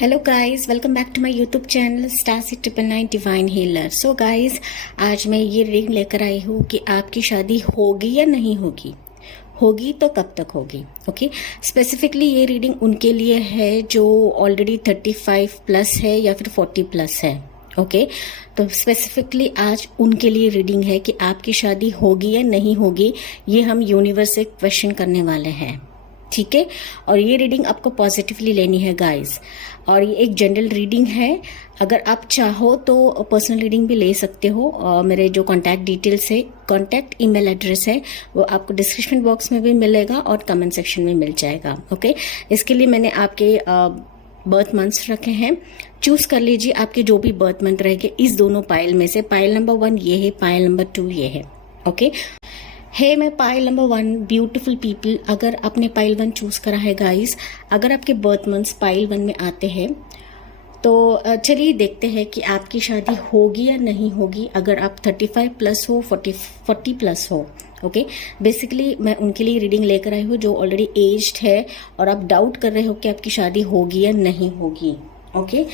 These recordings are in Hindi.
Hello guys, welcome back to my YouTube channel Star699 divine healer. So guys, आज मैं ये रीडिंग लेकर आई हूँ कि आपकी शादी होगी या नहीं होगी, होगी तो कब तक होगी। ओके, स्पेसिफिकली ये रीडिंग उनके लिए है जो ऑलरेडी 35 प्लस है या फिर 40 प्लस है। ओके, तो स्पेसिफिकली आज उनके लिए रीडिंग है कि आपकी शादी होगी या नहीं होगी। ये हम यूनिवर्स से क्वेश्चन करने वाले हैं, ठीक है। और ये रीडिंग आपको पॉजिटिवली लेनी है गाइस, और ये एक जनरल रीडिंग है। अगर आप चाहो तो पर्सनल रीडिंग भी ले सकते हो। और मेरे जो कॉन्टैक्ट डिटेल्स है, कॉन्टैक्ट ईमेल एड्रेस है, वो आपको डिस्क्रिप्शन बॉक्स में भी मिलेगा और कमेंट सेक्शन में मिल जाएगा। ओके, इसके लिए मैंने आपके बर्थ मंथ्स रखे हैं। चूज कर लीजिए आपके जो भी बर्थ मंथ रहेंगे इस दोनों पाइल में से। पाइल नंबर 1 ये है, पाइल नंबर 2 ये है। ओके, है मैं पाइल नंबर 1 ब्यूटीफुल पीपल। अगर आपने पाइल 1 चूज करा है गाइस, अगर आपके बर्थ मंथ्स पाइल 1 में आते हैं तो चलिए देखते हैं कि आपकी शादी होगी या नहीं होगी। अगर आप 35 प्लस हो, 40 प्लस हो। ओके, बेसिकली मैं उनके लिए रीडिंग लेकर आई हूँ जो ऑलरेडी एज्ड है और आप डाउट कर रहे हो कि आपकी शादी होगी या नहीं होगी। ओके,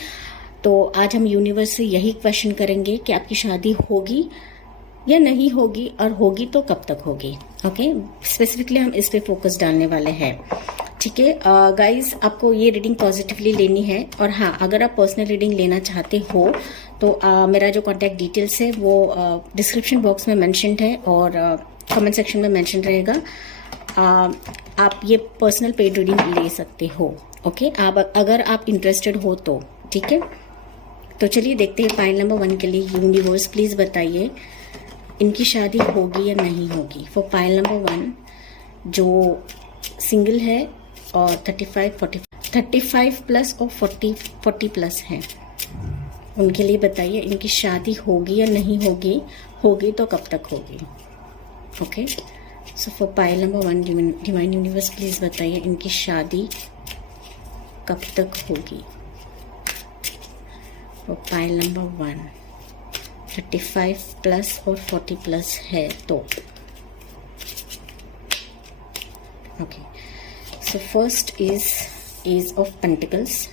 तो आज हम यूनिवर्स से यही क्वेश्चन करेंगे कि आपकी शादी होगी या नहीं होगी, और होगी तो कब तक होगी। ओके, स्पेसिफिकली हम इस पे फोकस डालने वाले हैं, ठीक है गाइस। आपको ये रीडिंग पॉजिटिवली लेनी है। और हाँ, अगर आप पर्सनल रीडिंग लेना चाहते हो तो मेरा जो कॉन्टैक्ट डिटेल्स है वो डिस्क्रिप्शन बॉक्स में मेंशन्ड है और कमेंट सेक्शन में मेंशन रहेगा। आप ये पर्सनल पेड रीडिंग ले सकते हो। ओके, अगर आप इंटरेस्टेड हो तो, ठीक है। तो चलिए देखते हैं पाइल नंबर 1 के लिए। यूनिवर्स प्लीज बताइए इनकी शादी होगी या नहीं होगी। फॉर पाइल नंबर 1 जो सिंगल है और 35 प्लस और 40 प्लस है, उनके लिए बताइए इनकी शादी होगी या नहीं होगी, होगी तो कब तक होगी। Okay, so for pile number 1 divine universe please बताइए इनकी शादी कब तक होगी। फॉर पाइल नंबर 1 35 प्लस और 40 प्लस है तो। Okay, so first is ace of pentacles,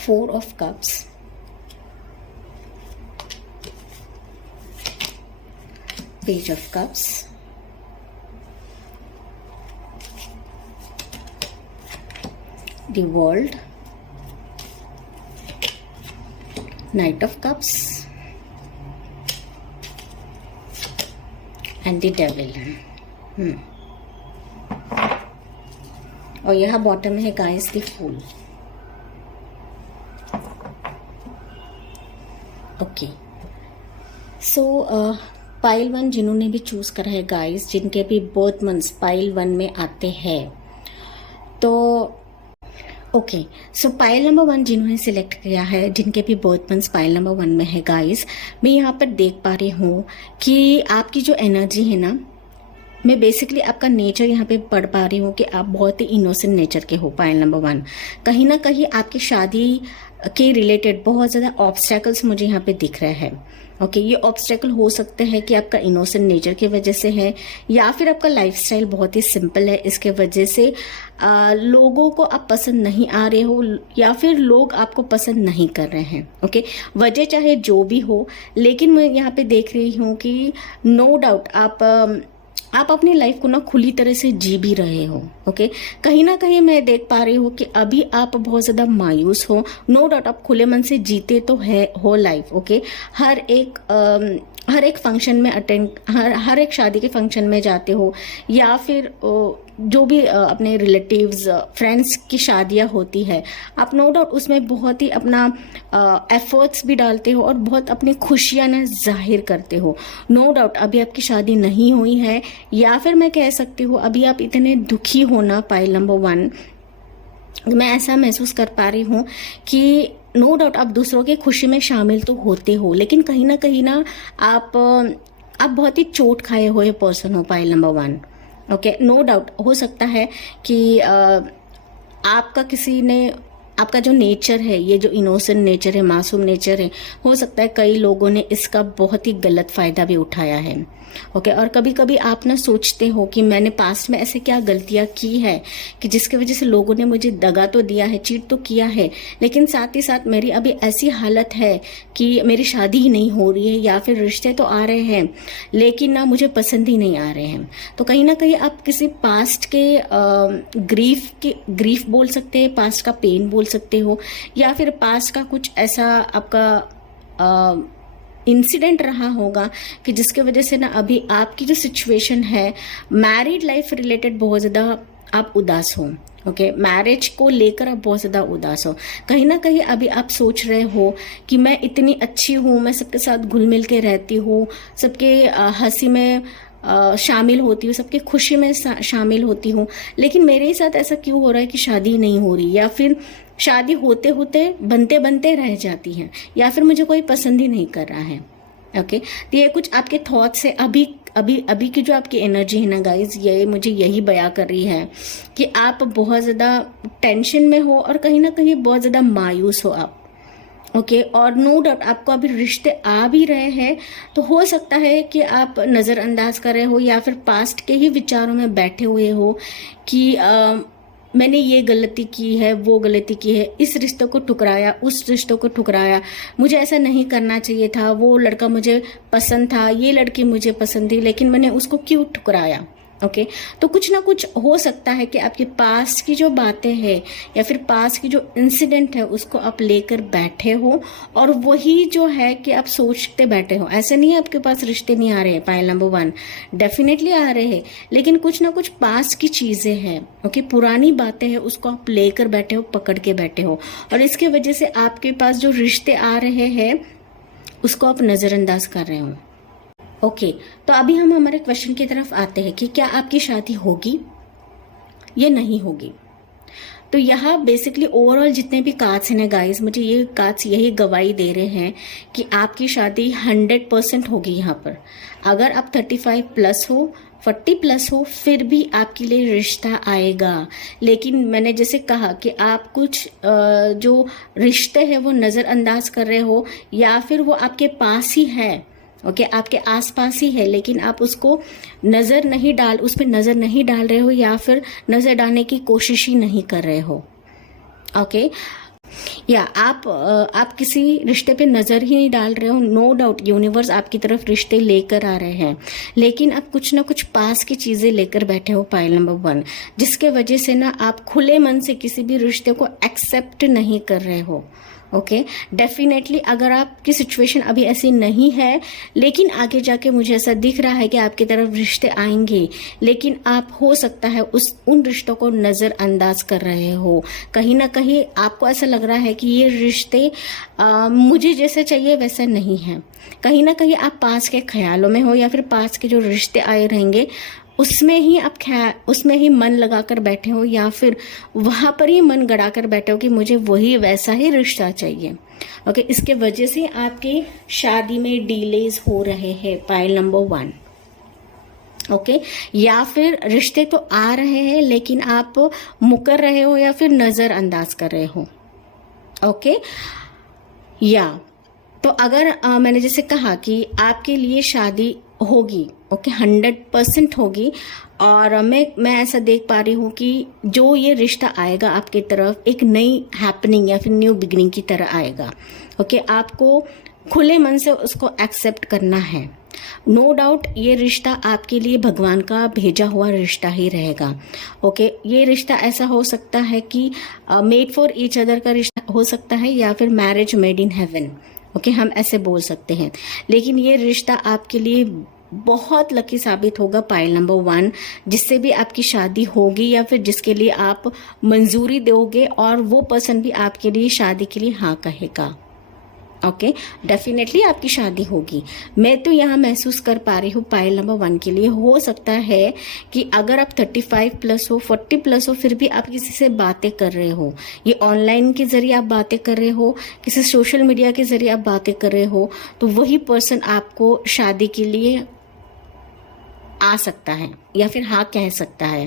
4 of cups, page of cups, the world, Knight of Cups and the Devil। और यहाँ बॉटम में है guys the fool. Okay, so pile 1 जिन्होंने भी चूज करा है गाइस, जिनके भी बर्थ मंथ्स पाइल 1 में आते हैं तो ओके, सो पाइल नंबर 1 जिन्होंने सिलेक्ट किया है, जिनके भी बर्थ मंथ्स पाइल नंबर 1 में है गाइस, मैं यहाँ पर देख पा रही हूँ कि आपकी जो एनर्जी है ना, मैं बेसिकली आपका नेचर यहाँ पे पढ़ पा रही हूँ कि आप बहुत ही इनोसेंट नेचर के हो। पाइल नंबर 1 कहीं ना कहीं आपकी शादी के रिलेटेड बहुत ज़्यादा ऑब्स्टेकल्स मुझे यहाँ पे दिख रहे हैं। ओके, ये ऑब्स्टेकल हो सकते हैं कि आपका इनोसेंट नेचर की वजह से है, या फिर आपका लाइफस्टाइल बहुत ही सिंपल है, इसके वजह से लोगों को आप पसंद नहीं आ रहे हो, या फिर लोग आपको पसंद नहीं कर रहे हैं। ओके, वजह चाहे जो भी हो, लेकिन मैं यहाँ पे देख रही हूँ कि नो डाउट आप अपनी लाइफ को ना खुली तरह से जी भी रहे हो। ओके, कहीं ना कहीं मैं देख पा रही हूँ कि अभी आप बहुत ज्यादा मायूस हो। नो डाउट आप खुले मन से जीते तो है हो लाइफ। ओके, हर एक फंक्शन में अटेंड, हर एक शादी के फंक्शन में जाते हो, या फिर जो भी अपने रिलेटिव्स फ्रेंड्स की शादियां होती है, आप नो डाउट उसमें बहुत ही अपना एफर्ट्स भी डालते हो और बहुत अपनी खुशियां ना जाहिर करते हो। नो डाउट अभी आपकी शादी नहीं हुई है, या फिर मैं कह सकती हूँ अभी आप इतने दुखी हो ना। पाइल नंबर 1 मैं ऐसा महसूस कर पा रही हूँ कि नो डाउट आप दूसरों की खुशी में शामिल तो होते हो, लेकिन कहीं ना आप बहुत ही चोट खाए हुए पर्सन हो। Pile number 1 okay, no doubt हो सकता है कि आपका किसी ने आपका जो नेचर है, ये जो इनोसेंट नेचर है, मासूम नेचर है, हो सकता है कई लोगों ने इसका बहुत ही गलत फायदा भी उठाया है। ओके, और कभी कभी आप ना सोचते हो कि मैंने पास्ट में ऐसे क्या गलतियां की है कि जिसकी वजह से लोगों ने मुझे दगा तो दिया है, चीट तो किया है, लेकिन साथ ही साथ मेरी अभी ऐसी हालत है कि मेरी शादी ही नहीं हो रही है, या फिर रिश्ते तो आ रहे हैं लेकिन ना मुझे पसंद ही नहीं आ रहे हैं। तो कहीं ना कहीं आप किसी पास्ट के ग्रीफ बोल सकते हैं, पास्ट का पेन बोल सकते हो, या फिर पास्ट का कुछ ऐसा आपका इंसिडेंट रहा होगा कि जिसके वजह से ना अभी आपकी जो सिचुएशन है मैरिड लाइफ रिलेटेड बहुत ज़्यादा आप उदास हो। ओके, मैरिज को लेकर आप बहुत ज़्यादा उदास हो। कहीं ना कहीं अभी आप सोच रहे हो कि मैं इतनी अच्छी हूँ, मैं सबके साथ घुल मिल के रहती हूँ, सबके हंसी में शामिल होती हूँ, सबके खुशी में शामिल होती हूँ, लेकिन मेरे ही साथ ऐसा क्यों हो रहा है कि शादी नहीं हो रही, या फिर शादी होते होते बनते बनते रह जाती है, या फिर मुझे कोई पसंद ही नहीं कर रहा है। ओके, तो ये कुछ आपके थॉट्स है। अभी अभी अभी की जो आपकी एनर्जी है ना गाइज, ये मुझे यही बयां कर रही है कि आप बहुत ज़्यादा टेंशन में हो और कहीं ना कहीं बहुत ज़्यादा मायूस हो आप। ओके, और नो डाउट आपको अभी रिश्ते आ भी रहे हैं, तो हो सकता है कि आप नज़रअंदाज कर रहे हो या फिर पास्ट के ही विचारों में बैठे हुए हो कि मैंने ये गलती की है, वो गलती की है, इस रिश्ते को ठुकराया, उस रिश्ते को ठुकराया, मुझे ऐसा नहीं करना चाहिए था, वो लड़का मुझे पसंद था, ये लड़की मुझे पसंद थी, लेकिन मैंने उसको क्यों ठुकराया। ओके, तो कुछ ना कुछ हो सकता है कि आपके पास की जो बातें हैं या फिर पास की जो इंसिडेंट है उसको आप लेकर बैठे हो, और वही जो है कि आप सोचते बैठे हो। ऐसे नहीं है आपके पास रिश्ते नहीं आ रहे हैं, पायल नंबर 1 डेफिनेटली आ रहे हैं, लेकिन कुछ ना कुछ पास की चीजें हैं, ओके, पुरानी बातें हैं, उसको आप लेकर बैठे हो, पकड़ के बैठे हो, और इसके वजह से आपके पास जो रिश्ते आ रहे हैं उसको आप नजरअंदाज कर रहे हो। ओके, तो अभी हम हमारे क्वेश्चन की तरफ आते हैं कि क्या आपकी शादी होगी या नहीं होगी। तो यहाँ बेसिकली ओवरऑल जितने भी कार्ड्स हैं ना गाइस, मुझे ये कार्ड्स यही गवाही दे रहे हैं कि आपकी शादी 100% होगी। यहाँ पर अगर आप 35 प्लस हो, 40 प्लस हो, फिर भी आपके लिए रिश्ता आएगा। लेकिन मैंने जैसे कहा कि आप कुछ जो रिश्ते हैं वो नज़रअंदाज कर रहे हो, या फिर वो आपके पास ही है, ओके, आपके आसपास ही है, लेकिन आप उसको उस पर नजर नहीं डाल रहे हो, या फिर नजर डालने की कोशिश ही नहीं कर रहे हो। ओके, या आप किसी रिश्ते पे नजर ही नहीं डाल रहे हो। नो डाउट यूनिवर्स आपकी तरफ रिश्ते लेकर आ रहे हैं, लेकिन आप कुछ ना कुछ पास की चीजें लेकर बैठे हो, पायल नंबर 1, जिसके वजह से ना आप खुले मन से किसी भी रिश्ते को एक्सेप्ट नहीं कर रहे हो। ओके, डेफिनेटली अगर आपकी सिचुएशन अभी ऐसी नहीं है, लेकिन आगे जाके मुझे ऐसा दिख रहा है कि आपकी तरफ रिश्ते आएंगे, लेकिन आप हो सकता है उन रिश्तों को नज़रअंदाज कर रहे हो। कहीं ना कहीं आपको ऐसा लग रहा है कि ये रिश्ते मुझे जैसे चाहिए वैसा नहीं है। कहीं ना कहीं आप पास के ख्यालों में हो, या फिर पास के जो रिश्ते आए रहेंगे उसमें ही मन लगाकर बैठे हो, या फिर वहां पर ही मन गड़ाकर बैठे हो कि मुझे वही वैसा ही रिश्ता चाहिए। ओके, इसके वजह से आपकी शादी में डिलेज हो रहे हैं, पायल नंबर 1। ओके, या फिर रिश्ते तो आ रहे हैं लेकिन आप मुकर रहे हो या फिर नजरअंदाज कर रहे हो। ओके, या तो अगर मैंने जैसे कहा कि आपके लिए शादी होगी, ओके, 100% होगी, और मैं ऐसा देख पा रही हूँ कि जो ये रिश्ता आएगा आपकी तरफ एक नई हैपनिंग या फिर न्यू बिगिनिंग की तरह आएगा। ओके, आपको खुले मन से उसको एक्सेप्ट करना है। नो डाउट ये रिश्ता आपके लिए भगवान का भेजा हुआ रिश्ता ही रहेगा। ओके, ये रिश्ता ऐसा हो सकता है कि मेड फॉर ईच अदर का रिश्ता हो सकता है, या फिर marriage made in heaven. Okay, हम ऐसे बोल सकते हैं, लेकिन ये रिश्ता आपके लिए बहुत लकी साबित होगा, पायल नंबर 1, जिससे भी आपकी शादी होगी या फिर जिसके लिए आप मंजूरी दोगे, और वो पर्सन भी आपके लिए शादी के लिए हाँ कहेगा। ओके, डेफिनेटली आपकी शादी होगी। मैं तो यहाँ महसूस कर पा रही हूँ पायल नंबर 1 के लिए। हो सकता है कि अगर आप 35 प्लस हो, 40 प्लस हो, फिर भी आप किसी से बातें कर रहे हो, ये ऑनलाइन के जरिए आप बातें कर रहे हो, किसी सोशल मीडिया के जरिए आप बातें कर रहे हो, तो वही पर्सन आपको शादी के लिए आ सकता है या फिर हाँ कह सकता है।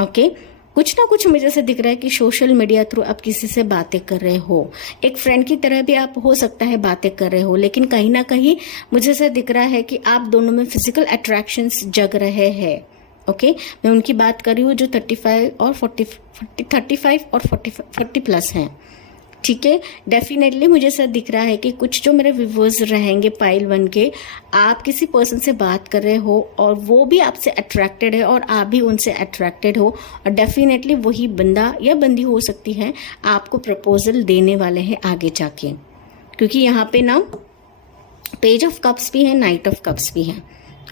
ओके, कुछ ना कुछ मुझे ऐसा दिख रहा है कि सोशल मीडिया थ्रू आप किसी से बातें कर रहे हो, एक फ्रेंड की तरह भी आप हो सकता है बातें कर रहे हो, लेकिन कहीं ना कहीं मुझे ऐसा दिख रहा है कि आप दोनों में फिजिकल अट्रैक्शंस जग रहे हैं। ओके, मैं उनकी बात कर रही हूँ जो 35 और 40 प्लस हैं। ठीक है, डेफिनेटली मुझे ऐसा दिख रहा है कि कुछ जो मेरे व्यूवर्स रहेंगे पाइल 1 के, आप किसी पर्सन से बात कर रहे हो और वो भी आपसे अट्रैक्टेड है और आप भी उनसे अट्रैक्टेड हो, और डेफिनेटली वही बंदा या बंदी हो सकती है आपको प्रपोजल देने वाले हैं आगे जाके, क्योंकि यहाँ पे ना पेज ऑफ कप्स भी है, नाइट ऑफ कप्स भी है।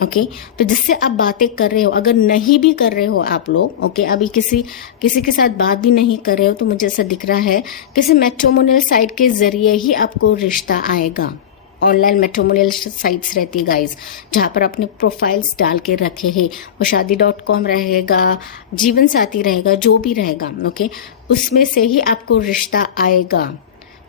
ओके, तो जिससे आप बातें कर रहे हो, अगर नहीं भी कर रहे हो आप लोग, ओके, अभी किसी के साथ बात भी नहीं कर रहे हो, तो मुझे ऐसा दिख रहा है किसी मैट्रिमोनियल साइट के जरिए ही आपको रिश्ता आएगा। ऑनलाइन मैट्रिमोनियल साइट्स रहती है गाइज, जहाँ पर आपने प्रोफाइल्स डाल के रखे हैं, वो शादी.com रहेगा, जीवन साथी रहेगा, जो भी रहेगा, ओके, उसमें से ही आपको रिश्ता आएगा।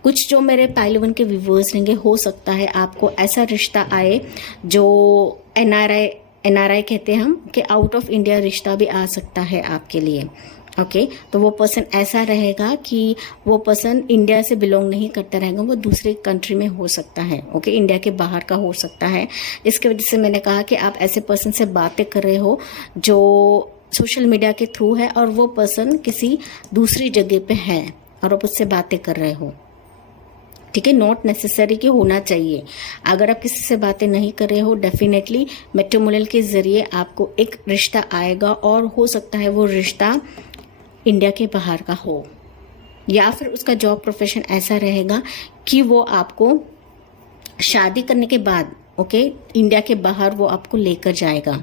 कुछ जो मेरे पाइल 1 के व्यूवर्स रहेंगे, हो सकता है आपको ऐसा रिश्ता आए जो एनआरआई कहते हैं हम, कि आउट ऑफ इंडिया रिश्ता भी आ सकता है आपके लिए। ओके, तो वो पर्सन ऐसा रहेगा कि वो पर्सन इंडिया से बिलोंग नहीं करता रहेगा, वो दूसरे कंट्री में हो सकता है। ओके, इंडिया के बाहर का हो सकता है। इसके वजह से मैंने कहा कि आप ऐसे पर्सन से बातें कर रहे हो जो सोशल मीडिया के थ्रू है और वो पर्सन किसी दूसरी जगह पे है और आप उससे बातें कर रहे हो। ठीक है, नॉट नेसेसरी कि होना चाहिए। अगर आप किसी से बातें नहीं कर रहे हो, डेफिनेटली मैट्रिमोनियल के जरिए आपको एक रिश्ता आएगा और हो सकता है वो रिश्ता इंडिया के बाहर का हो, या फिर उसका जॉब प्रोफेशन ऐसा रहेगा कि वो आपको शादी करने के बाद, ओके, इंडिया के बाहर वो आपको लेकर जाएगा।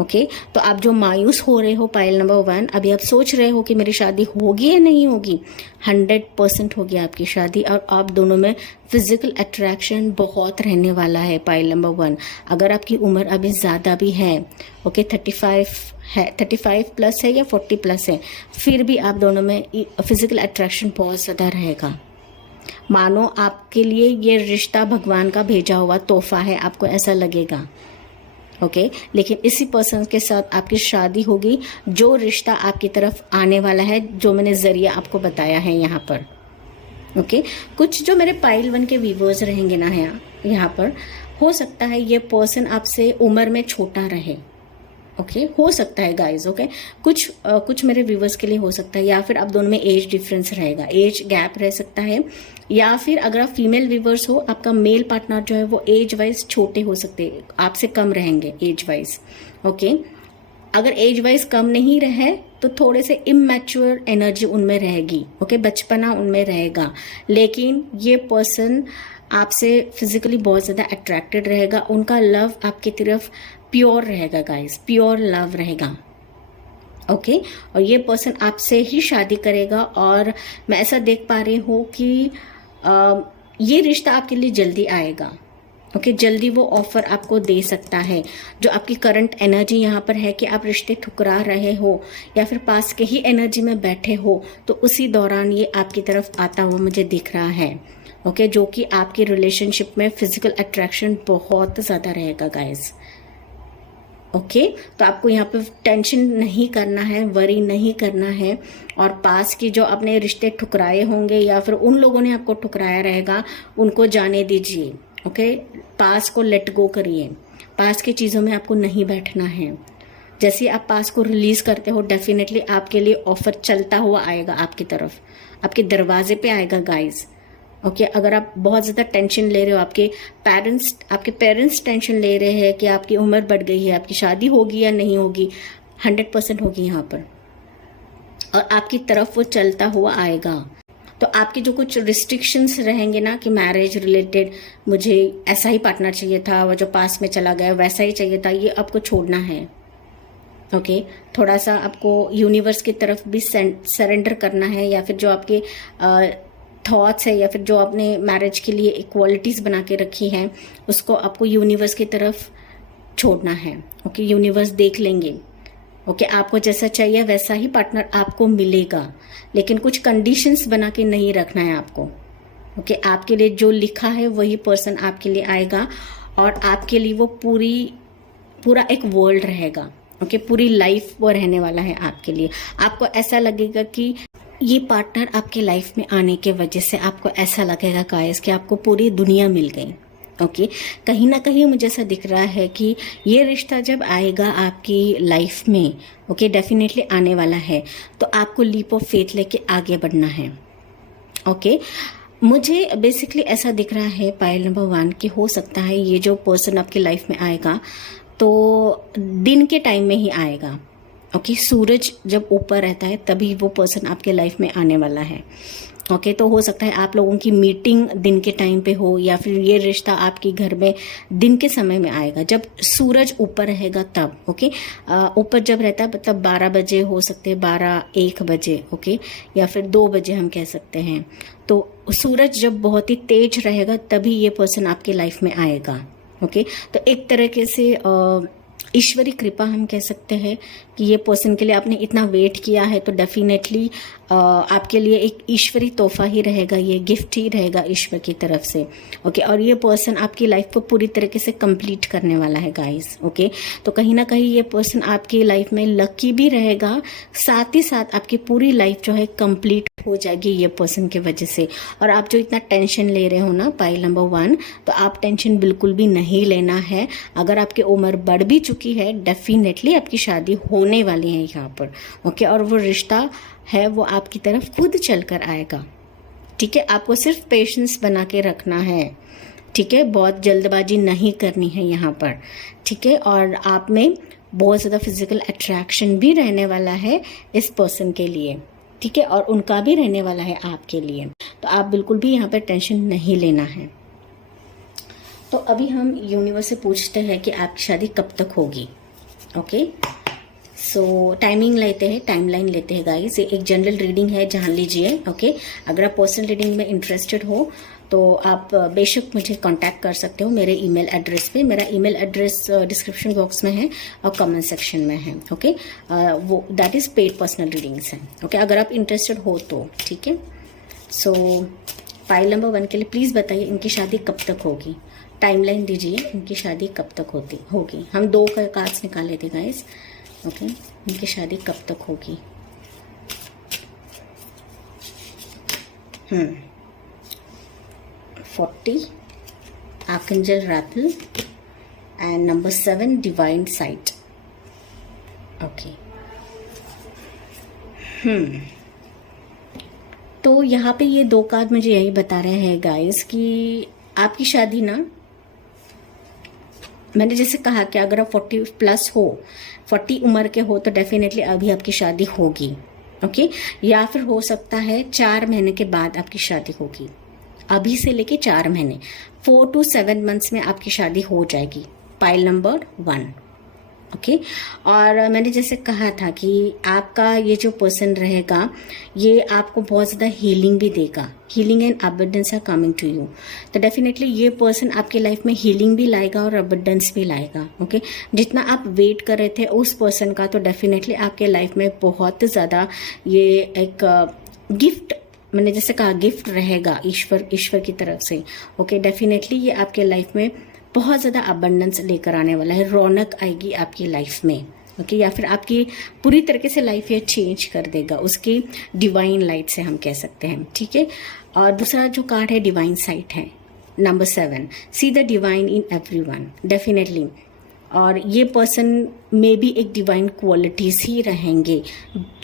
ओके, तो आप जो मायूस हो रहे हो पाइल नंबर 1, अभी आप सोच रहे हो कि मेरी शादी होगी या नहीं होगी, 100% होगी आपकी शादी, और आप दोनों में फिजिकल अट्रैक्शन बहुत रहने वाला है पाइल नंबर 1। अगर आपकी उम्र अभी ज़्यादा भी है, ओके, 35 प्लस है या 40 प्लस है, फिर भी आप दोनों में फिजिकल अट्रैक्शन बहुत ज़्यादा रहेगा। मानो आपके लिए ये रिश्ता भगवान का भेजा हुआ तोहफा है, आपको ऐसा लगेगा। ओके, लेकिन इसी पर्सन के साथ आपकी शादी होगी, जो रिश्ता आपकी तरफ आने वाला है, जो मैंने जरिया आपको बताया है यहाँ पर। ओके, कुछ जो मेरे पाइल 1 के व्यूवर्स रहेंगे ना यहाँ पर, हो सकता है ये पर्सन आपसे उम्र में छोटा रहे। ओके, हो सकता है गाइज। ओके, कुछ मेरे व्यूवर्स के लिए हो सकता है, या फिर आप दोनों में एज डिफरेंस रहेगा, एज गैप रह सकता है, या फिर अगर आप फीमेल व्यूवर्स हो, आपका मेल पार्टनर जो है वो एज वाइज छोटे हो सकते हैं, आपसे कम रहेंगे एज वाइज। ओके, अगर एज वाइज कम नहीं रहे तो थोड़े से इमैच्योर एनर्जी उनमें रहेगी। ओके, बचपना उनमें रहेगा, लेकिन ये पर्सन आपसे फिजिकली बहुत ज़्यादा अट्रैक्टेड रहेगा, उनका लव आपकी तरफ प्योर रहेगा गाइस, प्योर लव रहेगा। ओके, और ये पर्सन आपसे ही शादी करेगा, और मैं ऐसा देख पा रही हूँ कि ये रिश्ता आपके लिए जल्दी आएगा। ओके, जल्दी वो ऑफर आपको दे सकता है। जो आपकी करंट एनर्जी यहाँ पर है कि आप रिश्ते ठुकरा रहे हो या फिर पास के ही एनर्जी में बैठे हो, तो उसी दौरान ये आपकी तरफ आता हुआ मुझे दिख रहा है। ओके, जो कि आपकी रिलेशनशिप में फिजिकल अट्रैक्शन बहुत ज़्यादा रहेगा गाइस। ओके, तो आपको यहाँ पे टेंशन नहीं करना है, वरी नहीं करना है, और पास की जो अपने रिश्ते ठुकराए होंगे या फिर उन लोगों ने आपको ठुकराया रहेगा, उनको जाने दीजिए। ओके, पास को लेट गो करिए, पास की चीज़ों में आपको नहीं बैठना है। जैसे आप पास को रिलीज करते हो, डेफिनेटली आपके लिए ऑफर चलता हुआ आएगा आपकी तरफ, आपके दरवाजे पे आएगा गाइज। ओके, अगर आप बहुत ज़्यादा टेंशन ले रहे हो, आपके पेरेंट्स टेंशन ले रहे हैं कि आपकी उम्र बढ़ गई है, आपकी शादी होगी या नहीं होगी, 100% होगी यहाँ पर, और आपकी तरफ वो चलता हुआ आएगा। तो आपके जो कुछ रिस्ट्रिक्शंस रहेंगे ना कि मैरिज रिलेटेड, मुझे ऐसा ही पार्टनर चाहिए था, वो जो पास में चला गया वैसा ही चाहिए था, ये आपको छोड़ना है। ओके, थोड़ा सा आपको यूनिवर्स की तरफ भी सरेंडर करना है, या फिर जो आपके थॉट्स है या फिर जो आपने मैरिज के लिए इक्वालिटीज़ बना के रखी हैं, उसको आपको यूनिवर्स की तरफ छोड़ना है। ओके, यूनिवर्स देख लेंगे। ओके, आपको जैसा चाहिए वैसा ही पार्टनर आपको मिलेगा, लेकिन कुछ कंडीशंस बना के नहीं रखना है आपको। ओके, आपके लिए जो लिखा है वही पर्सन आपके लिए आएगा, और आपके लिए वो पूरा एक वर्ल्ड रहेगा। ओके, पूरी लाइफ वो रहने वाला है आपके लिए। आपको ऐसा लगेगा कि ये पार्टनर आपके लाइफ में आने के वजह से आपको ऐसा लगेगा गाइस कि आपको पूरी दुनिया मिल गई। ओके, कहीं ना कहीं मुझे ऐसा दिख रहा है कि ये रिश्ता जब आएगा आपकी लाइफ में, ओके, डेफिनेटली आने वाला है, तो आपको लीप ऑफ फेथ लेके आगे बढ़ना है। ओके, मुझे बेसिकली ऐसा दिख रहा है पायल नंबर 1 कि हो सकता है ये जो पर्सन आपकी लाइफ में आएगा तो दिन के टाइम में ही आएगा। ओके, सूरज जब ऊपर रहता है तभी वो पर्सन आपके लाइफ में आने वाला है। ओके, तो हो सकता है आप लोगों की मीटिंग दिन के टाइम पे हो, या फिर ये रिश्ता आपके घर में दिन के समय में आएगा जब सूरज ऊपर रहेगा तब। ओके, ऊपर जब रहता है मतलब 12 बजे हो सकते हैं, 12-1 बजे, ओके, या फिर 2 बजे हम कह सकते हैं। तो सूरज जब बहुत ही तेज रहेगा तभी ये पर्सन आपकी लाइफ में आएगा। ओके, तो एक तरीके से ईश्वरी कृपा हम कह सकते हैं कि ये पर्सन के लिए आपने इतना वेट किया है, तो डेफिनेटली आपके लिए एक ईश्वरी तोहफा ही रहेगा, ये गिफ्ट ही रहेगा ईश्वर की तरफ से। ओके, और ये पर्सन आपकी लाइफ को पूरी तरीके से कंप्लीट करने वाला है गाइस। ओके, तो कहीं ना कहीं ये पर्सन आपकी लाइफ में लकी भी रहेगा, साथ ही साथ आपकी पूरी लाइफ जो है कंप्लीट हो जाएगी ये पर्सन की वजह से। और आप जो इतना टेंशन ले रहे हो ना पाइल नंबर 1, तो आप टेंशन बिल्कुल भी नहीं लेना है। अगर आपकी उम्र बढ़ भी चुकी है, डेफिनेटली आपकी शादी होने वाली है यहाँ पर। ओके, और वो रिश्ता है वो आपकी तरफ खुद चल कर आएगा। ठीक है, आपको सिर्फ पेशेंस बना के रखना है। ठीक है, बहुत जल्दबाजी नहीं करनी है यहाँ पर। ठीक है, और आप में बहुत ज़्यादा फिजिकल अट्रैक्शन भी रहने वाला है इस पर्सन के लिए। ठीक है, और उनका भी रहने वाला है आपके लिए। तो आप बिल्कुल भी यहाँ पर टेंशन नहीं लेना है। तो अभी हम यूनिवर्स से पूछते हैं कि आपकी शादी कब तक होगी। ओके, सो टाइमिंग लेते हैं, टाइमलाइन लेते हैं गाइस। ये एक जनरल रीडिंग है, जान लीजिए। ओके, अगर आप पर्सनल रीडिंग में इंटरेस्टेड हो तो आप बेशक मुझे कांटेक्ट कर सकते हो मेरे ईमेल एड्रेस पे। मेरा ईमेल एड्रेस डिस्क्रिप्शन बॉक्स में है और कमेंट सेक्शन में है। ओके, वो that is paid personal readings हैं। ओके, अगर आप इंटरेस्टेड हो तो ठीक है। सो पाइल नंबर 1 के लिए प्लीज़ बताइए इनकी शादी कब तक होगी। टाइमलाइन दीजिए, इनकी शादी कब तक होगी। हम 2 कार्ड्स निकाले थे गाइस। ओके, इनकी शादी कब तक होगी। 40 archangel rappel and number 7 divine site. Okay, तो यहाँ पे ये 2 कार्ड मुझे यही बता रहे हैं गाइस कि आपकी शादी ना, मैंने जैसे कहा कि अगर आप 40 प्लस हो, 40 उम्र के हो, तो डेफिनेटली अभी आपकी शादी होगी। ओके, या फिर हो सकता है 4 महीने के बाद आपकी शादी होगी। अभी से लेके 4 महीने, 4 to 7 मंथ्स में आपकी शादी हो जाएगी। Pile number 1। ओके, और मैंने जैसे कहा था कि आपका ये जो पर्सन रहेगा ये आपको बहुत ज़्यादा हीलिंग भी देगा। Healing and abundance are coming to you. तो डेफिनेटली ये पर्सन आपके लाइफ में हीलिंग भी लाएगा और अबंडेंस भी लाएगा। ओके, जितना आप वेट कर रहे थे उस पर्सन का, तो डेफिनेटली आपके लाइफ में बहुत ज़्यादा ये एक गिफ्ट, मैंने जैसे कहा गिफ्ट रहेगा ईश्वर की तरफ से। ओके, डेफिनेटली ये आपके लाइफ में बहुत ज़्यादा अबंडेंस लेकर आने वाला है, रौनक आएगी आपकी लाइफ में। ओके, या फिर आपकी पूरी तरीके से लाइफ ये चेंज कर देगा उसकी डिवाइन लाइट से हम कह सकते हैं। ठीक है, और दूसरा जो कार्ड है डिवाइन साइट है, number 7। See the divine in everyone. Definitely, और ये पर्सन में भी एक डिवाइन क्वालिटीज़ ही रहेंगे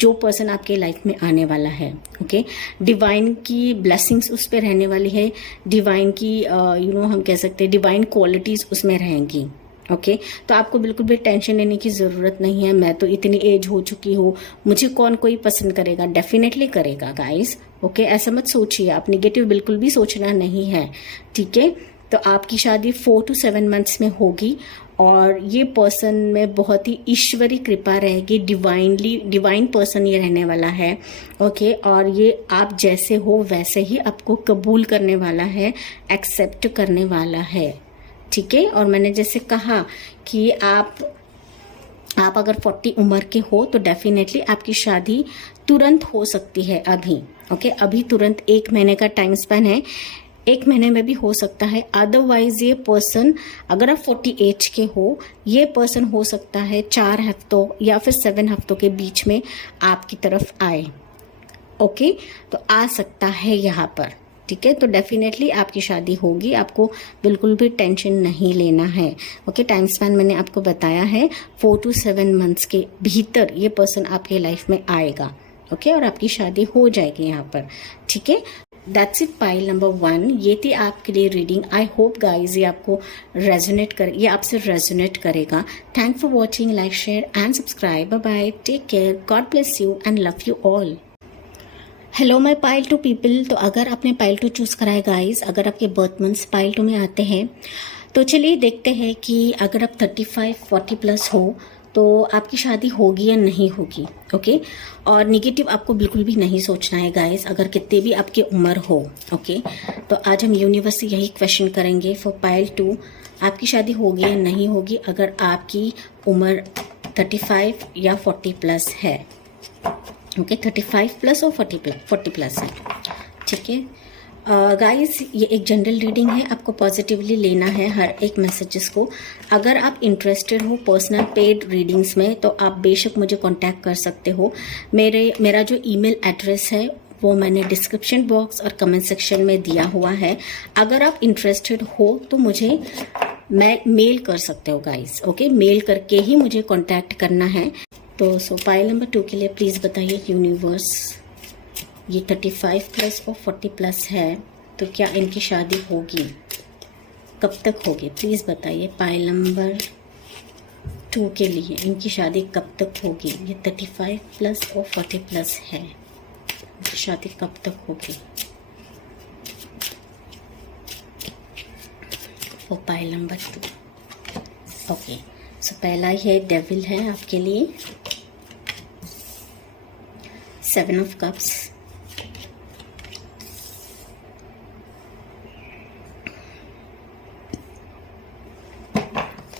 जो पर्सन आपके लाइफ में आने वाला है। ओके, डिवाइन की ब्लेसिंग्स उस पर रहने वाली है, डिवाइन की हम कह सकते हैं डिवाइन क्वालिटीज़ उसमें रहेंगी। ओके, तो आपको बिल्कुल भी टेंशन लेने की ज़रूरत नहीं है। मैं तो इतनी एज हो चुकी हूँ, मुझे कौन कोई पसंद करेगा। डेफिनेटली करेगा गाइस। ओके, ऐसा मत सोचिए, आप निगेटिव बिल्कुल भी सोचना नहीं है। ठीक है, तो आपकी शादी 4 to 7 मंथ्स में होगी और ये पर्सन में बहुत ही ईश्वरी कृपा रहेगी। डिवाइन पर्सन ये रहने वाला है। ओके, और ये आप जैसे हो वैसे ही आपको कबूल करने वाला है, एक्सेप्ट करने वाला है। ठीक है, और मैंने जैसे कहा कि आप अगर 40 उम्र के हो तो डेफिनेटली आपकी शादी तुरंत हो सकती है अभी। ओके, अभी तुरंत 1 महीने का टाइम स्पैन है। 1 महीने में भी हो सकता है। अदरवाइज ये पर्सन, अगर आप 40 एज के हो, ये पर्सन हो सकता है 4 हफ्तों या फिर 7 हफ्तों के बीच में आपकी तरफ आए। ओके, तो आ सकता है यहाँ पर, ठीक है। तो डेफिनेटली आपकी शादी होगी, आपको बिल्कुल भी टेंशन नहीं लेना है। ओके, टाइम स्पैन मैंने आपको बताया है 4 to 7 मंथ्स के भीतर ये पर्सन आपके लाइफ में आएगा। ओके, और आपकी शादी हो जाएगी यहाँ पर, ठीक है। दैट्स इट, पाइल नंबर 1 ये थी आपके लिए रीडिंग। आई होप गाइज ये आपको ये आपसे रेजोनेट करेगा। Thank for watching, like, share and subscribe. Bye bye, take care, God bless you and love you all. Hello my pile 2 people. तो अगर आपने पाइल 2 चूज़ करा है गाइज, अगर आपके बर्थ मंथ्स पाइल 2 में आते हैं, तो चलिए देखते हैं कि अगर आप 35-40 प्लस हो तो आपकी शादी होगी या नहीं होगी। ओके, और निगेटिव आपको बिल्कुल भी नहीं सोचना है गाइस, अगर कितने भी आपकी उम्र हो। ओके, तो आज हम यूनिवर्स से यही क्वेश्चन करेंगे फॉर पाइल 2, आपकी शादी होगी या नहीं होगी अगर आपकी उम्र 35 या 40 प्लस है। ओके, 35 प्लस और 40 प्लस है, ठीक है। गाइस ये एक जनरल रीडिंग है, आपको पॉजिटिवली लेना है हर एक मैसेजेस को। अगर आप इंटरेस्टेड हो पर्सनल पेड रीडिंग्स में तो आप बेशक मुझे कांटेक्ट कर सकते हो। मेरा जो ईमेल एड्रेस है वो मैंने डिस्क्रिप्शन बॉक्स और कमेंट सेक्शन में दिया हुआ है। अगर आप इंटरेस्टेड हो तो मुझे मेल कर सकते हो गाइस। ओके, मेल करके ही मुझे कांटेक्ट करना है। तो पाइल नंबर 2 के लिए प्लीज़ बताइए यूनिवर्स, ये 35 प्लस और 40 प्लस है तो क्या इनकी शादी होगी, कब तक होगी, प्लीज़ बताइए। पाइल नंबर 2 के लिए इनकी शादी कब तक होगी। ये 35 प्लस और 40 प्लस है, इनकी शादी कब तक होगी। वो पाइल नंबर 2। ओके, सो पहला ये डेविल है आपके लिए, 7 of cups,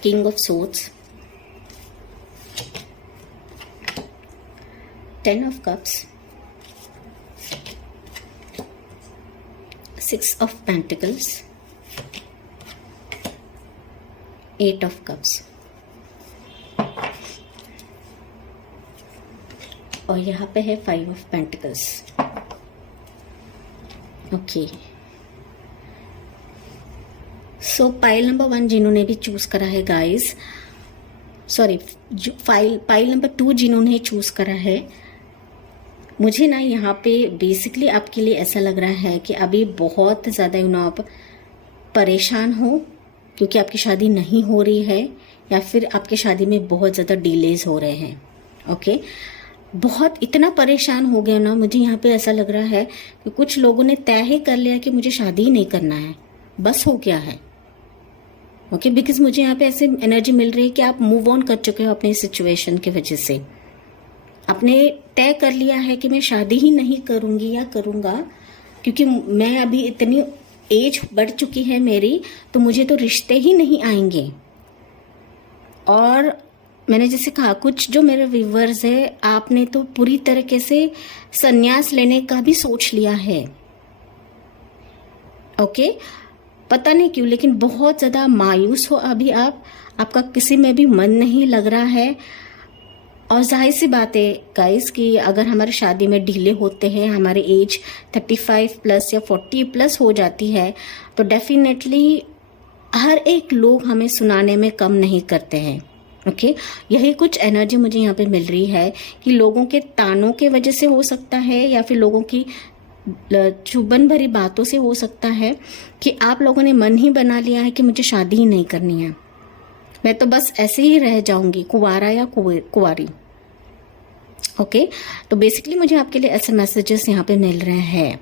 king of swords, 10 of cups, 6 of pentacles, 8 of cups, और यहाँ पे है 5 of pentacles. Okay, so pile number 1 जिन्होंने भी चूज करा है गाइस, सॉरी पाइल नंबर 2 जिन्होंने चूज करा है, मुझे ना यहाँ पे बेसिकली आपके लिए ऐसा लग रहा है कि अभी बहुत ज़्यादा आप परेशान हो क्योंकि आपकी शादी नहीं हो रही है, या फिर आपकी शादी में बहुत ज़्यादा डिलेज हो रहे हैं। ओके, बहुत इतना परेशान हो गया ना, मुझे यहाँ पे ऐसा लग रहा है कि कुछ लोगों ने तय ही कर लिया कि मुझे शादी ही नहीं करना है, बस हो गया है। ओके, बिकॉज मुझे यहाँ पे ऐसे एनर्जी मिल रही है कि आप मूव ऑन कर चुके हो अपनी सिचुएशन की वजह से। आपने तय कर लिया है कि मैं शादी ही नहीं करूंगी या करूंगा, क्योंकि मैं अभी इतनी एज बढ़ चुकी है मेरी, तो मुझे तो रिश्ते ही नहीं आएंगे। और मैंने जैसे कहा, कुछ जो मेरे व्यूवर्स है, आपने तो पूरी तरीके से संन्यास लेने का भी सोच लिया है। ओके, पता नहीं क्यों लेकिन बहुत ज़्यादा मायूस हो अभी आप, आपका किसी में भी मन नहीं लग रहा है। और जाहिर सी बात है गाइस कि अगर हमारी शादी में डिले होते हैं, हमारी एज 35 प्लस या 40 प्लस हो जाती है, तो डेफिनेटली हर एक लोग हमें सुनाने में कम नहीं करते हैं। ओके, यही कुछ एनर्जी मुझे यहाँ पे मिल रही है कि लोगों के तानों के वजह से हो सकता है, या फिर लोगों की चुभन भरी बातों से हो सकता है कि आप लोगों ने मन ही बना लिया है कि मुझे शादी ही नहीं करनी है, मैं तो बस ऐसे ही रह जाऊंगी, कुंवारा या कुंवारी। ओके, तो बेसिकली मुझे आपके लिए ऐसे मैसेजेस यहाँ पे मिल रहे हैं।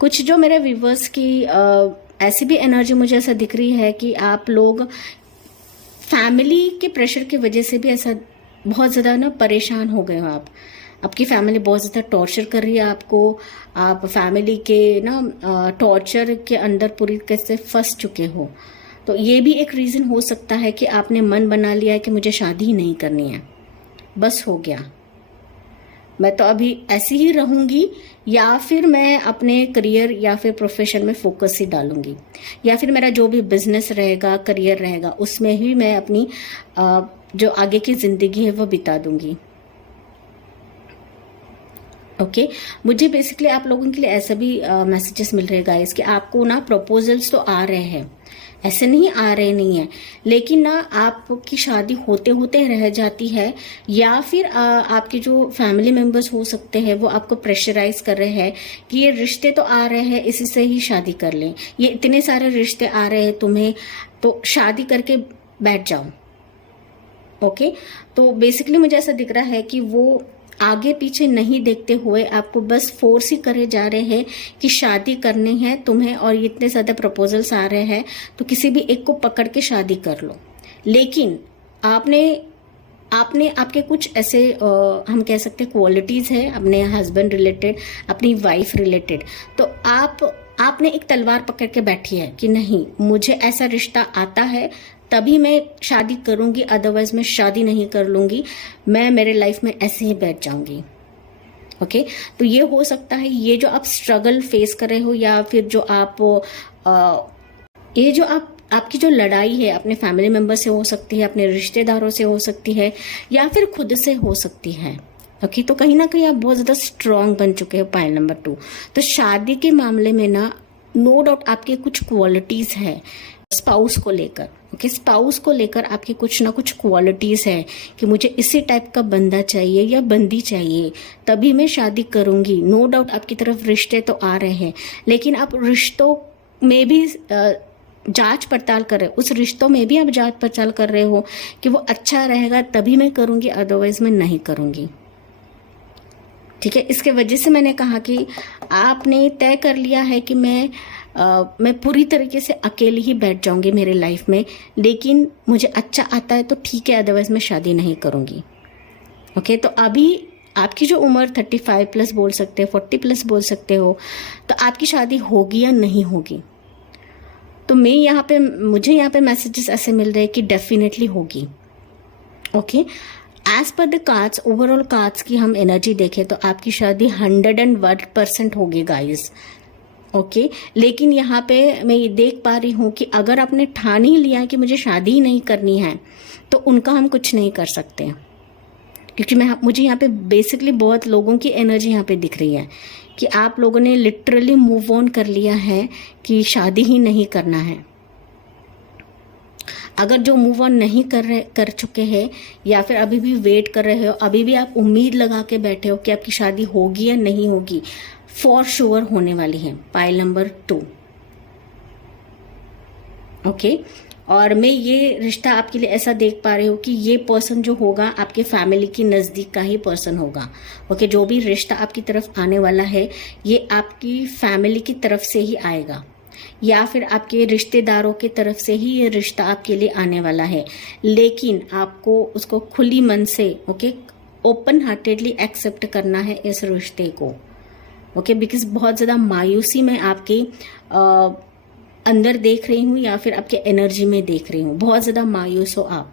कुछ जो मेरे व्यूवर्स की ऐसी भी एनर्जी मुझे ऐसा दिख रही है कि आप लोग फैमिली के प्रेशर की वजह से भी ऐसा बहुत ज़्यादा ना परेशान हो गए हो। आपकी फैमिली बहुत ज़्यादा टॉर्चर कर रही है आपको, आप फैमिली के ना टॉर्चर के अंदर पूरी तरह से फंस चुके हो। तो ये भी एक रीज़न हो सकता है कि आपने मन बना लिया है कि मुझे शादी ही नहीं करनी है, बस हो गया। मैं तो अभी ऐसी ही रहूंगी, या फिर मैं अपने करियर या फिर प्रोफेशन में फोकस ही डालूंगी, या फिर मेरा जो भी बिजनेस रहेगा, करियर रहेगा, उसमें ही मैं अपनी जो आगे की जिंदगी है वो बिता दूंगी। ओके मुझे बेसिकली आप लोगों के लिए ऐसा भी मैसेजेस मिल रहे हैं गाइस कि आपको ना प्रपोजल्स तो आ रहे हैं, ऐसे नहीं आ रहे नहीं है, लेकिन ना आपकी शादी होते होते रह जाती है, या फिर आपके जो फैमिली मेंबर्स हो सकते हैं वो आपको प्रेशराइज कर रहे हैं कि ये रिश्ते तो आ रहे हैं, इसी से ही शादी कर लें, ये इतने सारे रिश्ते आ रहे हैं तुम्हें, तो शादी करके बैठ जाओ। ओके तो बेसिकली मुझे ऐसा दिख रहा है कि वो आगे पीछे नहीं देखते हुए आपको बस फोर्स ही करे जा रहे हैं कि शादी करनी है तुम्हें, और इतने ज्यादा प्रपोजल्स आ रहे हैं तो किसी भी एक को पकड़ के शादी कर लो। लेकिन आपने आपके कुछ ऐसे हम कह सकते हैं क्वालिटीज है अपने हस्बैंड रिलेटेड, अपनी वाइफ रिलेटेड, तो आपने एक तलवार पकड़ के बैठी है कि नहीं मुझे ऐसा रिश्ता आता है तभी मैं शादी करूंगी, अदरवाइज मैं शादी नहीं कर लूंगी, मैं मेरे लाइफ में ऐसे ही बैठ जाऊंगी। ओके तो ये हो सकता है, ये जो आप स्ट्रगल फेस कर रहे हो, या फिर जो आप ये जो आपकी जो लड़ाई है अपने फैमिली मेंबर से हो सकती है, अपने रिश्तेदारों से हो सकती है, या फिर खुद से हो सकती है। ओके तो कहीं ना कहीं आप बहुत ज्यादा स्ट्रांग बन चुके हो। पाइल नंबर 2, तो शादी के मामले में ना नो डाउट आपके कुछ क्वालिटीज है स्पाउस को लेकर। ओके स्पाउस को लेकर आपकी कुछ ना कुछ क्वालिटीज है कि मुझे इसी टाइप का बंदा चाहिए या बंदी चाहिए तभी मैं शादी करूंगी। नो डाउट आपकी तरफ रिश्ते तो आ रहे हैं, लेकिन आप रिश्तों में भी जांच पड़ताल कर रहे हो, उस रिश्तों में भी आप जांच पड़ताल कर रहे हो कि वो अच्छा रहेगा तभी मैं करूंगी, अदरवाइज मैं नहीं करूंगी। ठीक है, इसके वजह से मैंने कहा कि आपने तय कर लिया है कि मैं पूरी तरीके से अकेली ही बैठ जाऊंगी मेरे लाइफ में, लेकिन मुझे अच्छा आता है तो ठीक है, अदरवाइज मैं शादी नहीं करूंगी। ओके तो अभी आपकी जो उम्र 35 प्लस बोल सकते हो, 40 प्लस बोल सकते हो, तो आपकी शादी होगी या नहीं होगी? तो मुझे यहाँ पे मैसेजेस ऐसे मिल रहे हैं कि डेफिनेटली होगी। Okay as per the cards, overall cards की हम एनर्जी देखें तो आपकी शादी 101% होगी गाइस। ओके लेकिन यहाँ पे मैं ये देख पा रही हूँ कि अगर आपने ठान ही लिया कि मुझे शादी ही नहीं करनी है तो उनका हम कुछ नहीं कर सकते, क्योंकि मुझे यहाँ पे बेसिकली बहुत लोगों की एनर्जी यहाँ पे दिख रही है कि आप लोगों ने लिटरली मूव ऑन कर लिया है कि शादी ही नहीं करना है। अगर जो मूव ऑन नहीं कर चुके हैं या फिर अभी भी वेट कर रहे हो, अभी भी आप उम्मीद लगा के बैठे हो कि आपकी शादी होगी या नहीं होगी, फॉर श्योर होने वाली है। Pile number 2। ओके और मैं ये रिश्ता आपके लिए ऐसा देख पा रही हूँ कि ये पर्सन जो होगा आपके फैमिली के नज़दीक का ही पर्सन होगा। ओके जो भी रिश्ता आपकी तरफ आने वाला है ये आपकी फैमिली की तरफ से ही आएगा, या फिर आपके रिश्तेदारों की तरफ से ही ये रिश्ता आपके लिए आने वाला है, लेकिन आपको उसको खुली मन से ओपन हार्टेडली एक्सेप्ट करना है इस रिश्ते को। ओके बिकॉज बहुत ज़्यादा मायूसी में आपके अंदर देख रही हूँ, या फिर आपके एनर्जी में देख रही हूँ, बहुत ज़्यादा मायूस हो आप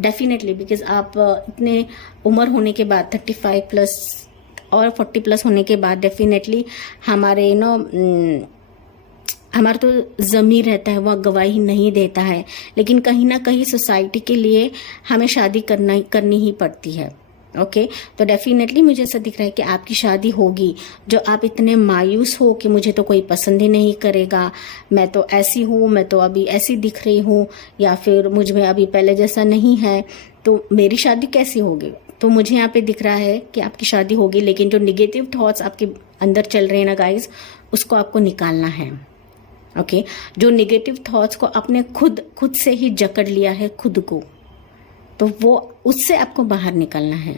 डेफिनेटली, बिकॉज आप इतने उम्र होने के बाद 35 प्लस और 40 प्लस होने के बाद डेफिनेटली हमारे हमारा तो ज़मीर रहता है वह गवाही नहीं देता है, लेकिन कहीं ना कहीं सोसाइटी के लिए हमें शादी करनी ही पड़ती है। ओके तो डेफिनेटली मुझे ऐसा दिख रहा है कि आपकी शादी होगी। जो आप इतने मायूस हो कि मुझे तो कोई पसंद ही नहीं करेगा, मैं तो ऐसी हूँ, मैं तो अभी ऐसी दिख रही हूँ, या फिर मुझ में अभी पहले जैसा नहीं है तो मेरी शादी कैसी होगी, तो मुझे यहाँ पे दिख रहा है कि आपकी शादी होगी। लेकिन जो निगेटिव थॉट्स आपके अंदर चल रहे हैं ना गाइज, उसको आपको निकालना है। ओके जो निगेटिव थॉट्स को आपने खुद से ही जकड़ लिया है खुद को, तो वो उससे आपको बाहर निकलना है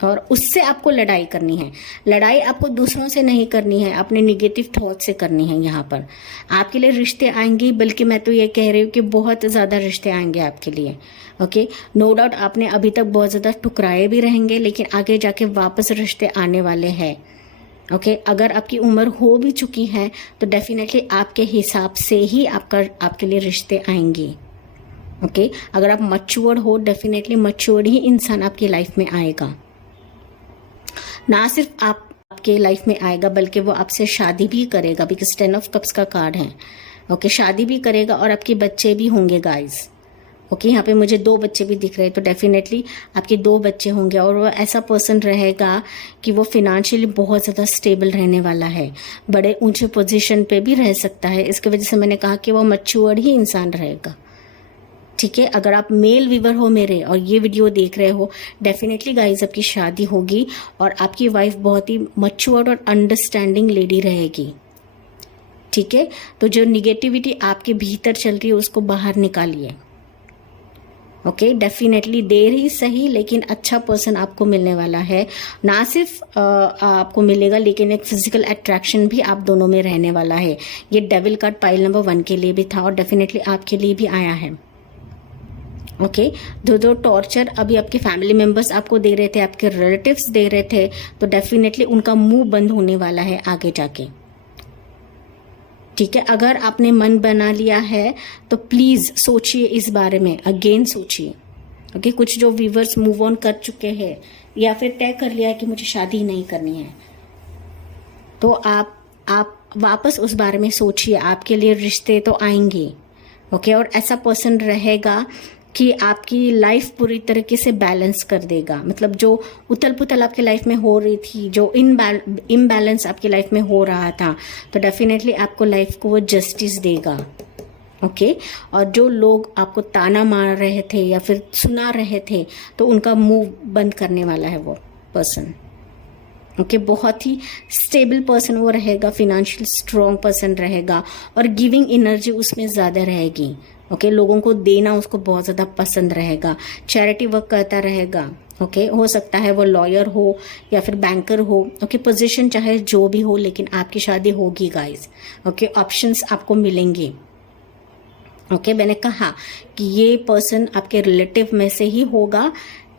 और उससे आपको लड़ाई करनी है। लड़ाई आपको दूसरों से नहीं करनी है, अपने निगेटिव थॉट से करनी है। यहाँ पर आपके लिए रिश्ते आएंगे, बल्कि मैं तो ये कह रही हूँ कि बहुत ज़्यादा रिश्ते आएंगे आपके लिए। ओके नो डाउट आपने अभी तक बहुत ज़्यादा ठुकराए भी रहेंगे, लेकिन आगे जाके वापस रिश्ते आने वाले हैं। ओके अगर आपकी उम्र हो भी चुकी है तो डेफिनेटली आपके हिसाब से ही आपके लिए रिश्ते आएंगे। ओके अगर आप मैच्योर्ड हो, डेफिनेटली मैच्योर्ड ही इंसान आपकी लाइफ में आएगा। ना सिर्फ आपके लाइफ में आएगा बल्कि वो आपसे शादी भी करेगा, बिकॉज 10 ऑफ कप्स का कार्ड है। ओके, शादी भी करेगा और आपके बच्चे भी होंगे गाइस। ओके, यहाँ पे मुझे 2 बच्चे भी दिख रहे हैं, तो डेफिनेटली आपके 2 बच्चे होंगे और वो ऐसा पर्सन रहेगा कि वो फिनेंशियली बहुत ज़्यादा स्टेबल रहने वाला है, बड़े ऊंचे पोजीशन पे भी रह सकता है। इसकी वजह से मैंने कहा कि वो मैच्योर्ड ही इंसान रहेगा। ठीक है, अगर आप मेल व्यूअर हो मेरे और ये वीडियो देख रहे हो, डेफिनेटली गाइज आपकी शादी होगी और आपकी वाइफ बहुत ही मैच्योर्ड और अंडरस्टैंडिंग लेडी रहेगी। ठीक है, तो जो निगेटिविटी आपके भीतर चल रही है उसको बाहर निकालिए। ओके, डेफिनेटली देर ही सही लेकिन अच्छा पर्सन आपको मिलने वाला है। ना सिर्फ आपको मिलेगा लेकिन एक फिजिकल अट्रैक्शन भी आप दोनों में रहने वाला है। ये डेविल कार्ड पाइल नंबर 1 के लिए भी था और डेफिनेटली आपके लिए भी आया है। ओके, जो टॉर्चर अभी आपके फैमिली मेंबर्स आपको दे रहे थे, आपके रिलेटिव्स दे रहे थे, तो डेफिनेटली उनका मुंह बंद होने वाला है आगे जाके। ठीक है, अगर आपने मन बना लिया है तो प्लीज सोचिए इस बारे में, अगेन सोचिए। ओके, कुछ जो व्यूवर्स मूव ऑन कर चुके हैं या फिर तय कर लिया है कि मुझे शादी नहीं करनी है, तो आप वापस उस बारे में सोचिए। आपके लिए रिश्ते तो आएंगे। ओके, और ऐसा पर्सन रहेगा कि आपकी लाइफ पूरी तरीके से बैलेंस कर देगा। मतलब जो उथल पुथल आपकी लाइफ में हो रही थी, जो इम्बैलेंस आपकी लाइफ में हो रहा था, तो डेफिनेटली आपको लाइफ को वो जस्टिस देगा। ओके, और जो लोग आपको ताना मार रहे थे या फिर सुना रहे थे, तो उनका मुंह बंद करने वाला है वो पर्सन। ओके, बहुत ही स्टेबल पर्सन वो रहेगा, फिनेंशियल स्ट्रॉन्ग पर्सन रहेगा और गिविंग एनर्जी उसमें ज़्यादा रहेगी। ओके, लोगों को देना उसको बहुत ज़्यादा पसंद रहेगा, चैरिटी वर्क करता रहेगा। ओके, हो सकता है वो लॉयर हो या फिर बैंकर हो। ओके, पोजीशन चाहे जो भी हो, लेकिन आपकी शादी होगी गाइस। ओके, ऑप्शंस आपको मिलेंगे। ओके, मैंने कहा कि ये पर्सन आपके रिलेटिव में से ही होगा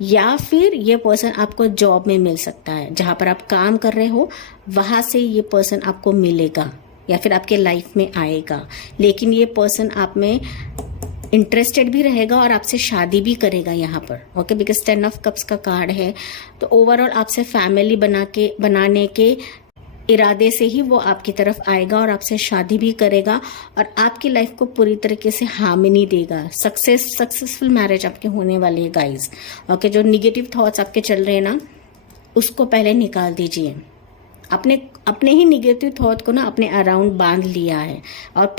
या फिर ये पर्सन आपको जॉब में मिल सकता है, जहां पर आप काम कर रहे हो वहां से ये पर्सन आपको मिलेगा या फिर आपके लाइफ में आएगा। लेकिन ये पर्सन आप में इंटरेस्टेड भी रहेगा और आपसे शादी भी करेगा यहाँ पर। ओके, बिकॉज 10 ऑफ कप्स का कार्ड है, तो ओवरऑल आपसे फैमिली बनाने के इरादे से ही वो आपकी तरफ आएगा और आपसे शादी भी करेगा और आपकी लाइफ को पूरी तरीके से हार्मनी देगा। सक्सेसफुल मैरिज आपके होने वाली है गाइज। ओके, जो निगेटिव थॉट्स आपके चल रहे हैं ना, उसको पहले निकाल दीजिए। अपने ही निगेटिव थॉट को ना अपने अराउंड बांध लिया है और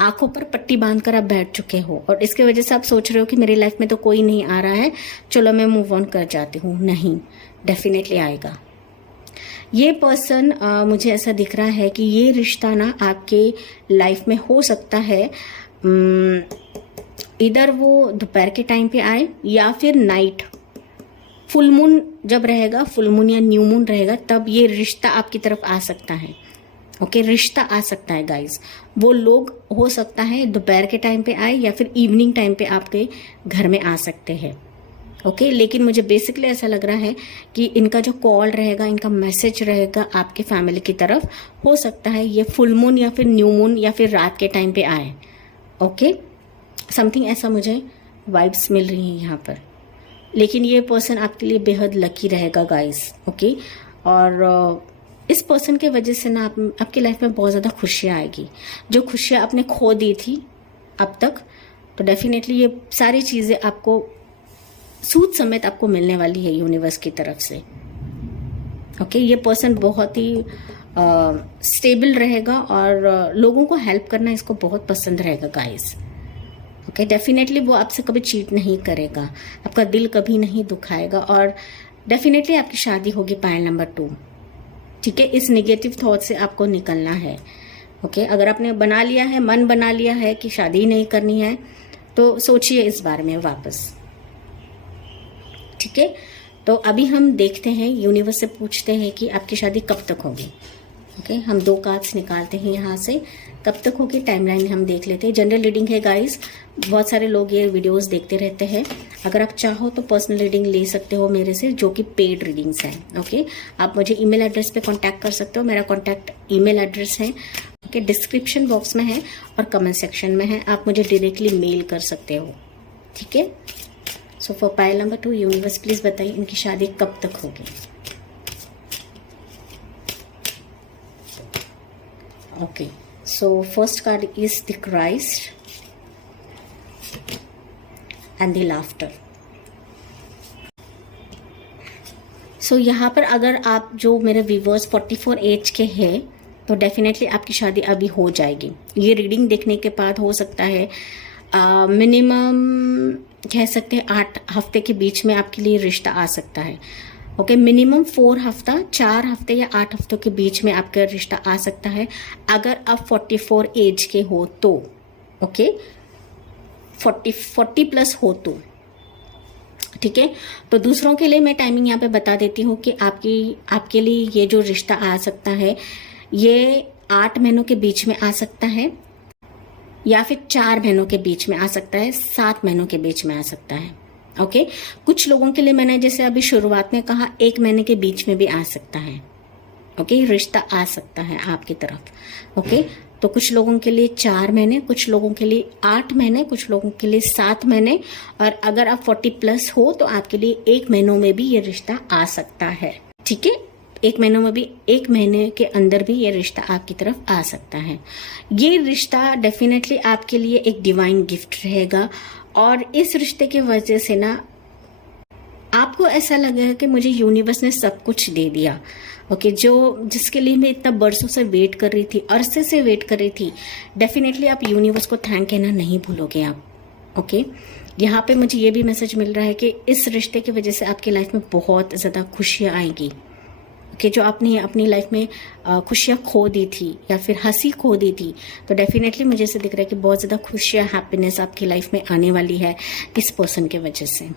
आंखों पर पट्टी बांधकर आप बैठ चुके हो और इसके वजह से आप सोच रहे हो कि मेरी लाइफ में तो कोई नहीं आ रहा है, चलो मैं मूव ऑन कर जाती हूँ। नहीं, डेफिनेटली आएगा ये पर्सन। मुझे ऐसा दिख रहा है कि ये रिश्ता ना आपके लाइफ में हो सकता है, इधर वो दोपहर के टाइम पे आए या फिर नाइट, फुल मून जब रहेगा, फुल मून या न्यू मून रहेगा, तब ये रिश्ता आपकी तरफ आ सकता है। ओके, रिश्ता आ सकता है गाइज। वो लोग हो सकता है दोपहर के टाइम पे आए या फिर इवनिंग टाइम पे आपके घर में आ सकते हैं। ओके, लेकिन मुझे बेसिकली ऐसा लग रहा है कि इनका जो कॉल रहेगा, इनका मैसेज रहेगा आपके फैमिली की तरफ, हो सकता है ये फुल मून या फिर न्यू मून या फिर रात के टाइम पे आए। ओके, समथिंग ऐसा मुझे वाइब्स मिल रही हैं यहाँ पर। लेकिन ये पर्सन आपके लिए बेहद लकी रहेगा गाइस। ओके, और इस पर्सन के वजह से ना आपकी लाइफ में बहुत ज़्यादा खुशियाँ आएगी, जो खुशियाँ आपने खो दी थी अब तक, तो डेफिनेटली ये सारी चीज़ें आपको सूद समेत आपको मिलने वाली है यूनिवर्स की तरफ से। ओके, ये पर्सन बहुत ही स्टेबल रहेगा और लोगों को हेल्प करना इसको बहुत पसंद रहेगा गाइस। ओके, डेफिनेटली वो आपसे कभी चीट नहीं करेगा, आपका दिल कभी नहीं दुखाएगा और डेफिनेटली आपकी शादी होगी पायल नंबर 2। ठीक है, इस नेगेटिव थॉट से आपको निकलना है। ओके, अगर आपने बना लिया है, मन बना लिया है कि शादी नहीं करनी है, तो सोचिए इस बारे में वापस। ठीक है, तो अभी हम देखते हैं, यूनिवर्स से पूछते हैं कि आपकी शादी कब तक होगी। ओके, हम 2 कार्ड्स निकालते हैं यहाँ से, कब तक होगी टाइमलाइन हम देख लेते हैं। जनरल रीडिंग है गाइस, बहुत सारे लोग ये वीडियोस देखते रहते हैं। अगर आप चाहो तो पर्सनल रीडिंग ले सकते हो मेरे से, जो कि पेड रीडिंग्स हैं। ओके, आप मुझे ईमेल एड्रेस पे कांटेक्ट कर सकते हो, मेरा कांटेक्ट ईमेल एड्रेस है। ओके, डिस्क्रिप्शन बॉक्स में है और कमेंट सेक्शन में है, आप मुझे डायरेक्टली मेल कर सकते हो। ठीक है, so for pile number 2 universe please बताइए इनकी शादी कब तक होगी। Okay, so first card is the Christ and the laughter. सो यहाँ पर अगर आप जो मेरे व्यूवर्स 44 एज के हैं तो डेफिनेटली आपकी शादी अभी हो जाएगी. ये रीडिंग देखने के बाद हो सकता है मिनिमम कह सकते हैं 8 हफ्ते के बीच में आपके लिए रिश्ता आ सकता है. ओके, मिनिमम 4 हफ्ते या 8 हफ्तों के बीच में आपका रिश्ता आ सकता है अगर आप 44 एज के हो तो. ओके, 40 प्लस हो तो ठीक है. तो दूसरों के लिए मैं टाइमिंग यहाँ पे बता देती हूँ कि आपके लिए ये जो रिश्ता आ सकता है ये 8 महीनों के बीच में आ सकता है या फिर 4 महीनों के बीच में आ सकता है, 7 महीनों के बीच में आ सकता है. ओके, कुछ लोगों के लिए मैंने जैसे अभी शुरुआत में कहा 1 महीने के बीच में भी आ सकता है. ओके, रिश्ता आ सकता है आपकी तरफ. ओके, तो कुछ लोगों के लिए 4 महीने, कुछ लोगों के लिए 8 महीने, कुछ लोगों के लिए 7 महीने, और अगर आप 40 प्लस हो तो आपके लिए 1 महीनों में भी ये रिश्ता आ सकता है. ठीक है, 1 महीनों में भी, 1 महीने के अंदर भी ये रिश्ता आपकी तरफ आ सकता है. ये रिश्ता डेफिनेटली आपके लिए एक डिवाइन गिफ्ट रहेगा और इस रिश्ते की वजह से ना आपको ऐसा लगेगा कि मुझे यूनिवर्स ने सब कुछ दे दिया. ओके, जिसके लिए मैं इतना बरसों से वेट कर रही थी, अरसे से वेट कर रही थी, डेफिनेटली आप यूनिवर्स को थैंक कहना नहीं भूलोगे आप. ओके, यहाँ पे मुझे ये भी मैसेज मिल रहा है कि इस रिश्ते की वजह से आपकी लाइफ में बहुत ज़्यादा खुशियाँ आएंगी. ओके, जो आपने अपनी लाइफ में खुशियाँ खो दी थी या फिर हंसी खो दी थी, तो डेफिनेटली मुझे ऐसे दिख रहा है कि बहुत ज़्यादा खुशियाँ, हैप्पीनेस आपकी लाइफ में आने वाली है इस पर्सन के वजह से.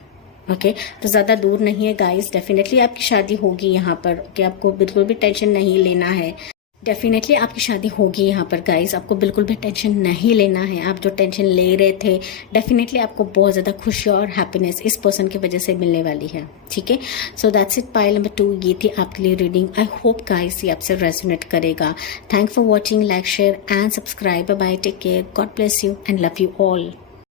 ओके, तो ज़्यादा दूर नहीं है गाइस, डेफिनेटली आपकी शादी होगी यहाँ पर. ओके, आपको बिल्कुल भी टेंशन नहीं लेना है. डेफिनेटली आपकी शादी होगी यहाँ पर गाइस, आपको बिल्कुल भी टेंशन नहीं लेना है. आप जो टेंशन ले रहे थे, डेफिनेटली आपको बहुत ज़्यादा खुशी और हैप्पीनेस इस पर्सन की वजह से मिलने वाली है. ठीक है, so that's it. Pile number 2 ये थी आपके लिए रीडिंग. आई होप गाइस ये आपसे रेजोनेट करेगा. Thank for watching. Like, share and subscribe. Bye, take care. God bless you and love you all.